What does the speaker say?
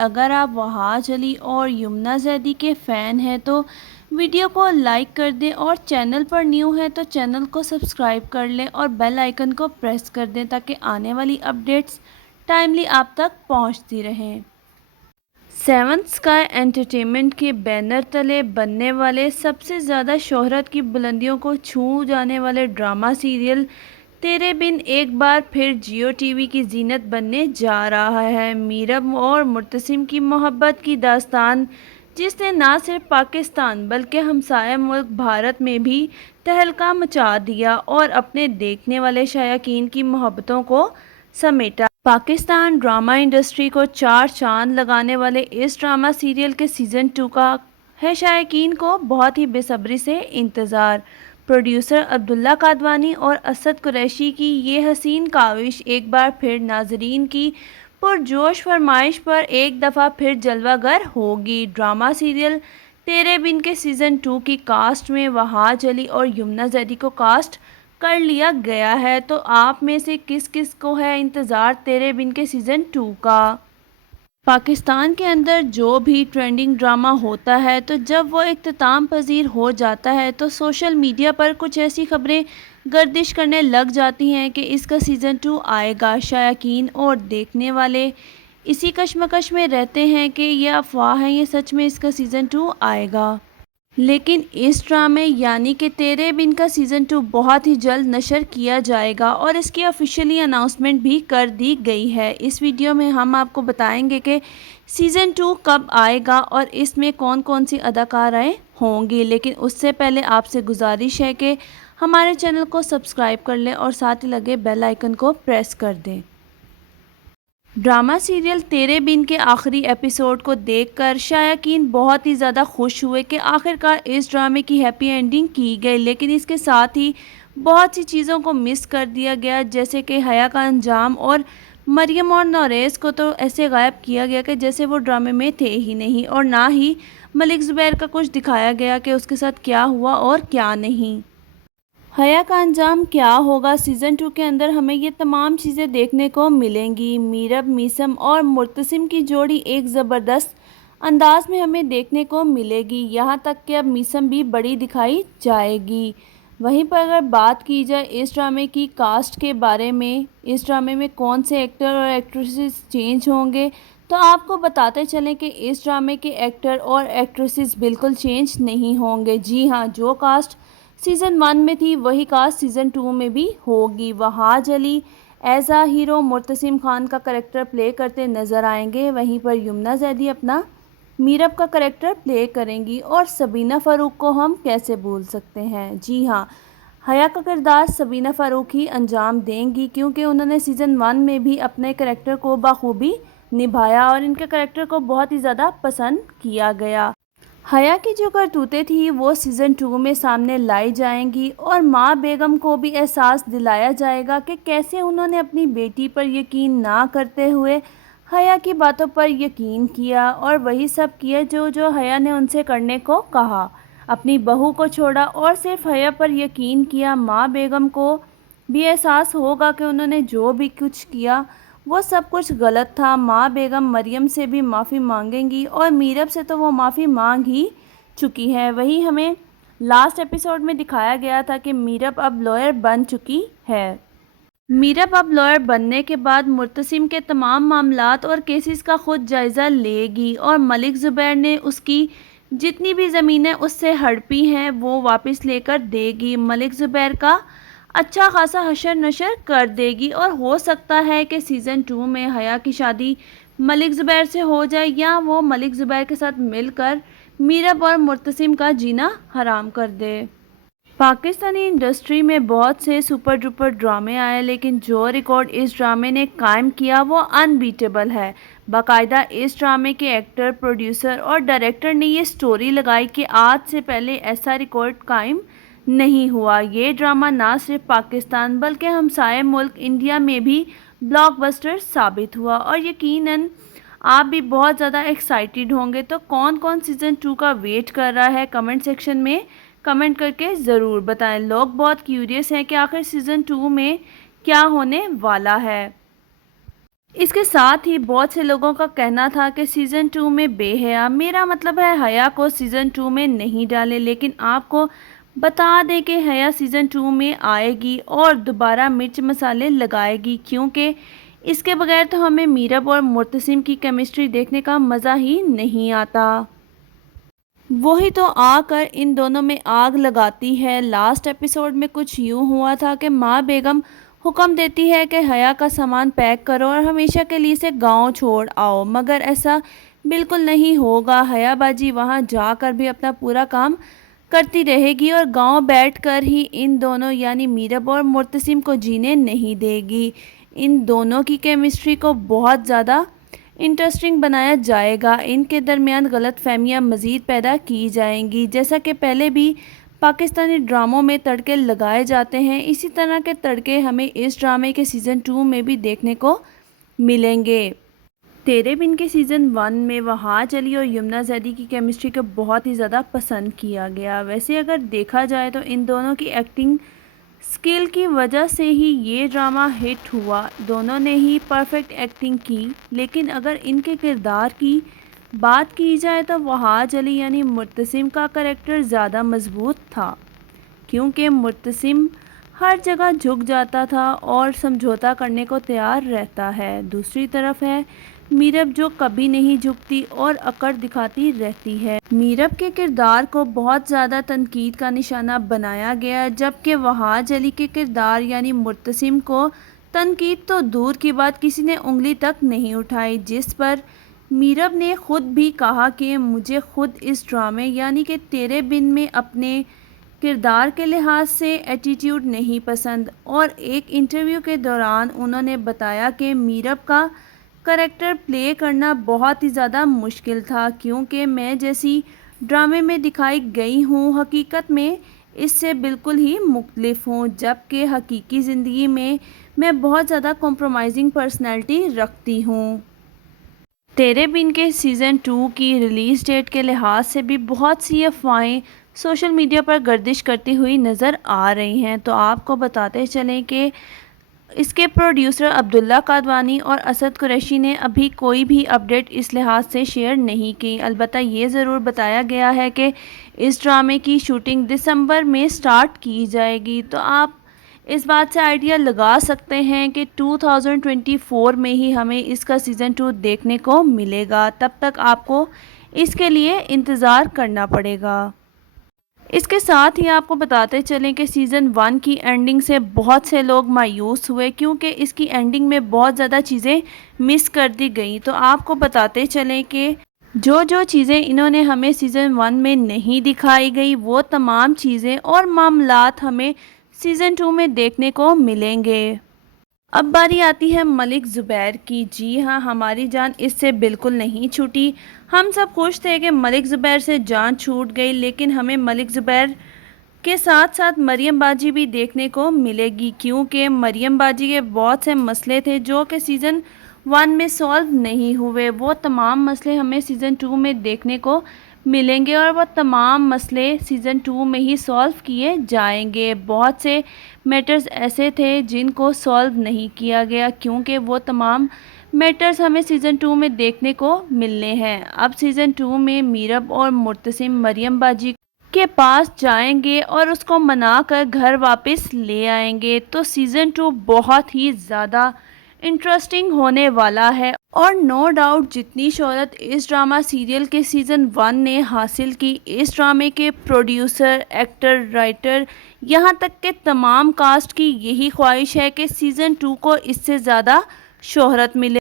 اگر آپ وہاج علی اور یمنا زیدی کے فین ہیں تو ویڈیو کو لائک کر دیں، اور چینل پر نیو ہیں تو چینل کو سبسکرائب کر لیں اور بیل آئیکن کو پریس کر دیں تاکہ آنے والی اپڈیٹس ٹائملی آپ تک پہنچتی رہیں۔ سیون اسکائی انٹرٹینمنٹ کے بینر تلے بننے والے سب سے زیادہ شہرت کی بلندیوں کو چھو جانے والے ڈرامہ سیریل تیرے بن ایک بار پھر جیو ٹی وی کی زینت بننے جا رہا ہے۔ میرب اور مرتسم کی محبت کی داستان، جس نے نہ صرف پاکستان بلکہ ہمسایہ ملک بھارت میں بھی تہلکہ مچا دیا اور اپنے دیکھنے والے شائقین کی محبتوں کو سمیٹا۔ پاکستان ڈرامہ انڈسٹری کو چار چاند لگانے والے اس ڈرامہ سیریل کے سیزن 2 کا ہے شائقین کو بہت ہی بے صبری سے انتظار۔ پروڈیوسر عبداللہ قادوانی اور اسد قریشی کی یہ حسین کاوش ایک بار پھر ناظرین کی پرجوش فرمائش پر ایک دفعہ پھر جلوہ گر ہوگی۔ ڈرامہ سیریل تیرے بن کے سیزن 2 کی کاسٹ میں وہاج علی اور یمنا زیدی کو کاسٹ کر لیا گیا ہے، تو آپ میں سے کس کس کو ہے انتظار تیرے بن کے سیزن 2 کا؟ پاکستان کے اندر جو بھی ٹرینڈنگ ڈرامہ ہوتا ہے تو جب وہ اختتام پذیر ہو جاتا ہے تو سوشل میڈیا پر کچھ ایسی خبریں گردش کرنے لگ جاتی ہیں کہ اس کا سیزن 2 آئے گا۔ شائقین اور دیکھنے والے اسی کشمکش میں رہتے ہیں کہ یہ افواہ ہے یا سچ میں اس کا سیزن 2 آئے گا۔ لیکن اس ڈرامے یعنی کہ تیرے بن کا سیزن 2 بہت ہی جلد نشر کیا جائے گا اور اس کی آفیشیلی اناؤنسمنٹ بھی کر دی گئی ہے۔ اس ویڈیو میں ہم آپ کو بتائیں گے کہ سیزن 2 کب آئے گا اور اس میں کون کون سی اداکارائیں ہوں گی، لیکن اس سے پہلے آپ سے گزارش ہے کہ ہمارے چینل کو سبسکرائب کر لیں اور ساتھ ہی لگے بیل آئیکن کو پریس کر دیں۔ ڈرامہ سیریل تیرے بن کے آخری ایپیسوڈ کو دیکھ کر شائقین بہت ہی زیادہ خوش ہوئے کہ آخرکار اس ڈرامے کی ہیپی اینڈنگ کی گئی، لیکن اس کے ساتھ ہی بہت سی چیزوں کو مس کر دیا گیا، جیسے کہ حیا کا انجام اور مریم اور نوریز کو تو ایسے غائب کیا گیا کہ جیسے وہ ڈرامے میں تھے ہی نہیں، اور نہ ہی ملک زبیر کا کچھ دکھایا گیا کہ اس کے ساتھ کیا ہوا اور کیا نہیں۔ حیا کا انجام کیا ہوگا سیزن 2 کے اندر ہمیں یہ تمام چیزیں دیکھنے کو ملیں گی۔ میرب، میثم اور مرتسم کی جوڑی ایک زبردست انداز میں ہمیں دیکھنے کو ملے گی، یہاں تک کہ اب میثم بھی بڑی دکھائی جائے گی۔ وہیں پر اگر بات کی جائے اس ڈرامے کی کاسٹ کے بارے میں، اس ڈرامے میں کون سے ایکٹر اور ایکٹریسز چینج ہوں گے، تو آپ کو بتاتے چلیں کہ اس ڈرامے کے ایکٹر اور ایکٹریسز بالکل چینج نہیں ہوں گے۔ جی ہاں، جو کاسٹ سیزن 1 میں تھی وہی کاسٹ سیزن 2 میں بھی ہوگی۔ وہاج علی ایز اے ہیرو مرتسم خان کا کریکٹر پلے کرتے نظر آئیں گے، وہیں پر یمنا زیدی اپنا میرب کا کریکٹر پلے کریں گی، اور سبینہ فاروق کو ہم کیسے بھول سکتے ہیں۔ جی ہاں، حیا کا کردار سبینہ فاروق ہی انجام دیں گی، کیونکہ انہوں نے سیزن 1 میں بھی اپنے کریکٹر کو بخوبی نبھایا اور ان کے کریکٹر کو بہت ہی زیادہ پسند کیا گیا۔ حیا کی جو کرتوتیں تھیں وہ سیزن 2 میں سامنے لائی جائیں گی، اور ماں بیگم کو بھی احساس دلایا جائے گا کہ کیسے انہوں نے اپنی بیٹی پر یقین نہ کرتے ہوئے حیا کی باتوں پر یقین کیا، اور وہی سب کیا جو حیا نے ان سے کرنے کو کہا، اپنی بہو کو چھوڑا اور صرف حیا پر یقین کیا۔ ماں بیگم کو بھی احساس ہوگا کہ انہوں نے جو بھی کچھ کیا وہ سب کچھ غلط تھا۔ ماں بیگم مریم سے بھی معافی مانگیں گی، اور میرب سے تو وہ معافی مانگ ہی چکی ہے۔ وہی ہمیں لاسٹ ایپیسوڈ میں دکھایا گیا تھا کہ میرب اب لائر بن چکی ہے۔ میرب اب لائر بننے کے بعد مرتسم کے تمام معاملات اور کیسز کا خود جائزہ لے گی، اور ملک زبیر نے اس کی جتنی بھی زمینیں اس سے ہڑپی ہیں وہ واپس لے کر دے گی۔ ملک زبیر کا اچھا خاصا حشر نشر کر دے گی، اور ہو سکتا ہے کہ سیزن 2 میں حیا کی شادی ملک زبیر سے ہو جائے، یا وہ ملک زبیر کے ساتھ مل کر میرب اور مرتسم کا جینا حرام کر دے۔ پاکستانی انڈسٹری میں بہت سے سپر ڈوپر ڈرامے آئے، لیکن جو ریکارڈ اس ڈرامے نے قائم کیا وہ ان بیٹیبل ہے۔ باقاعدہ اس ڈرامے کے ایکٹر، پروڈیوسر اور ڈائریکٹر نے یہ سٹوری لگائی کہ آج سے پہلے ایسا ریکارڈ قائم نہیں ہوا۔ یہ ڈرامہ نہ صرف پاکستان بلکہ ہمسائے ملک انڈیا میں بھی بلاک بسٹر ثابت ہوا، اور یقیناً آپ بھی بہت زیادہ ایکسائٹیڈ ہوں گے۔ تو کون کون سیزن 2 کا ویٹ کر رہا ہے کمنٹ سیکشن میں کمنٹ کر کے ضرور بتائیں۔ لوگ بہت کیوریس ہیں کہ آخر سیزن 2 میں کیا ہونے والا ہے۔ اس کے ساتھ ہی بہت سے لوگوں کا کہنا تھا کہ سیزن 2 میں بے حیا، میرا مطلب ہے حیا کو سیزن 2 میں نہیں ڈالے، لیکن آپ کو بتا دیں کہ حیا سیزن 2 میں آئے گی اور دوبارہ مرچ مسالے لگائے گی، کیونکہ اس کے بغیر تو ہمیں میرب اور مرتسم کی کیمسٹری دیکھنے کا مزہ ہی نہیں آتا۔ وہی تو آ کر ان دونوں میں آگ لگاتی ہے۔ لاسٹ ایپیسوڈ میں کچھ یوں ہوا تھا کہ ماں بیگم حکم دیتی ہے کہ حیا کا سامان پیک کرو اور ہمیشہ کے لیے اسے گاؤں چھوڑ آؤ، مگر ایسا بالکل نہیں ہوگا۔ حیا باجی وہاں جا کر بھی اپنا پورا کام کرتی رہے گی اور گاؤں بیٹھ کر ہی ان دونوں یعنی میرب اور مرتسم کو جینے نہیں دے گی۔ ان دونوں کی کیمسٹری کو بہت زیادہ انٹرسٹنگ بنایا جائے گا، ان کے درمیان غلط فہمیاں مزید پیدا کی جائیں گی۔ جیسا کہ پہلے بھی پاکستانی ڈراموں میں تڑکے لگائے جاتے ہیں، اسی طرح کے تڑکے ہمیں اس ڈرامے کے سیزن 2 میں بھی دیکھنے کو ملیں گے۔ تیرے بن کے سیزن 1 میں وہاج علی اور یمنا زیدی کی کیمسٹری کو بہت ہی زیادہ پسند کیا گیا۔ ویسے اگر دیکھا جائے تو ان دونوں کی ایکٹنگ سکل کی وجہ سے ہی یہ ڈرامہ ہٹ ہوا، دونوں نے ہی پرفیکٹ ایکٹنگ کی، لیکن اگر ان کے کردار کی بات کی جائے تو وہاج علی یعنی مرتسم کا کریکٹر زیادہ مضبوط تھا، کیونکہ مرتسم ہر جگہ جھک جاتا تھا اور سمجھوتا کرنے کو تیار رہتا ہے۔ دوسری طرف ہے میرب جو کبھی نہیں جھکتی اور اکڑ دکھاتی رہتی ہے۔ میرب کے کردار کو بہت زیادہ تنقید کا نشانہ بنایا گیا، جبکہ وہاج علی کے کردار یعنی مرتسم کو تنقید تو دور کی بات کسی نے انگلی تک نہیں اٹھائی، جس پر میرب نے خود بھی کہا کہ مجھے خود اس ڈرامے یعنی کہ تیرے بن میں اپنے کردار کے لحاظ سے ایٹیٹیوڈ نہیں پسند، اور ایک انٹرویو کے دوران انہوں نے بتایا کہ میرب کا کریکٹر پلے کرنا بہت ہی زیادہ مشکل تھا، کیونکہ میں جیسی ڈرامے میں دکھائی گئی ہوں حقیقت میں اس سے بالکل ہی مختلف ہوں، جبکہ حقیقی زندگی میں بہت زیادہ کمپرومائزنگ پرسنالٹی رکھتی ہوں۔ تیرے بن کے سیزن 2 کی ریلیز ڈیٹ کے لحاظ سے بھی بہت سی افواہیں سوشل میڈیا پر گردش کرتی ہوئی نظر آ رہی ہیں، تو آپ کو بتاتے چلیں کہ اس کے پروڈیوسر عبداللہ قادوانی اور اسد قریشی نے ابھی کوئی بھی اپڈیٹ اس لحاظ سے شیئر نہیں کی۔ البتہ یہ ضرور بتایا گیا ہے کہ اس ڈرامے کی شوٹنگ دسمبر میں سٹارٹ کی جائے گی، تو آپ اس بات سے آئیڈیا لگا سکتے ہیں کہ 2024 میں ہی ہمیں اس کا سیزن 2 دیکھنے کو ملے گا۔ تب تک آپ کو اس کے لیے انتظار کرنا پڑے گا۔ اس کے ساتھ ہی آپ کو بتاتے چلیں کہ سیزن 1 کی اینڈنگ سے بہت سے لوگ مایوس ہوئے، کیونکہ اس کی اینڈنگ میں بہت زیادہ چیزیں مس کر دی گئیں، تو آپ کو بتاتے چلیں کہ جو چیزیں انہوں نے ہمیں سیزن 1 میں نہیں دکھائی گئی وہ تمام چیزیں اور معاملات ہمیں سیزن 2 میں دیکھنے کو ملیں گے۔ اب باری آتی ہے ملک زبیر کی۔ جی ہاں، ہماری جان اس سے بالکل نہیں چھوٹی۔ ہم سب خوش تھے کہ ملک زبیر سے جان چھوٹ گئی، لیکن ہمیں ملک زبیر کے ساتھ ساتھ مریم باجی بھی دیکھنے کو ملے گی، کیونکہ مریم باجی کے بہت سے مسئلے تھے جو کہ سیزن 1 میں سولو نہیں ہوئے، وہ تمام مسئلے ہمیں سیزن 2 میں دیکھنے کو ملیں گے اور وہ تمام مسئلے سیزن 2 میں ہی سولو کیے جائیں گے۔ بہت سے میٹرز ایسے تھے جن کو سولو نہیں کیا گیا، کیونکہ وہ تمام میٹرز ہمیں سیزن 2 میں دیکھنے کو ملنے ہیں۔ اب سیزن 2 میں میرب اور مرتسم مریم باجی کے پاس جائیں گے اور اس کو منا کر گھر واپس لے آئیں گے، تو سیزن 2 بہت ہی زیادہ انٹرسٹنگ ہونے والا ہے، اور نو ڈاؤٹ جتنی شہرت اس ڈرامہ سیریل کے سیزن 1 نے حاصل کی، اس ڈرامے کے پروڈیوسر، ایکٹر، رائٹر یہاں تک کہ تمام کاسٹ کی یہی خواہش ہے کہ سیزن 2 کو اس سے زیادہ شہرت ملے۔